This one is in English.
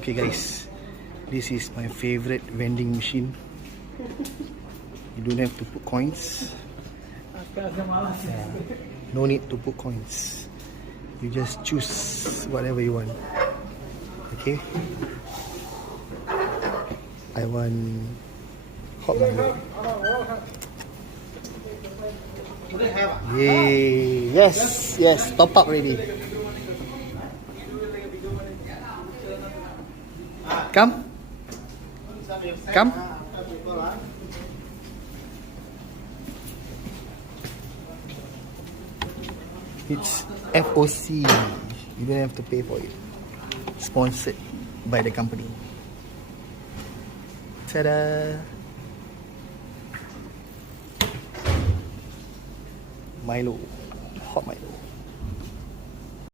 Okay guys, this is my favorite vending machine. You don't have to put coins. No need to put coins. You just choose whatever you want. Okay. I want hot Milo. Yay! Yes, yes. Top up already. Come. Come. It's FOC. You don't have to pay for it. Sponsored by the company. Ta-da! Milo. Hot Milo.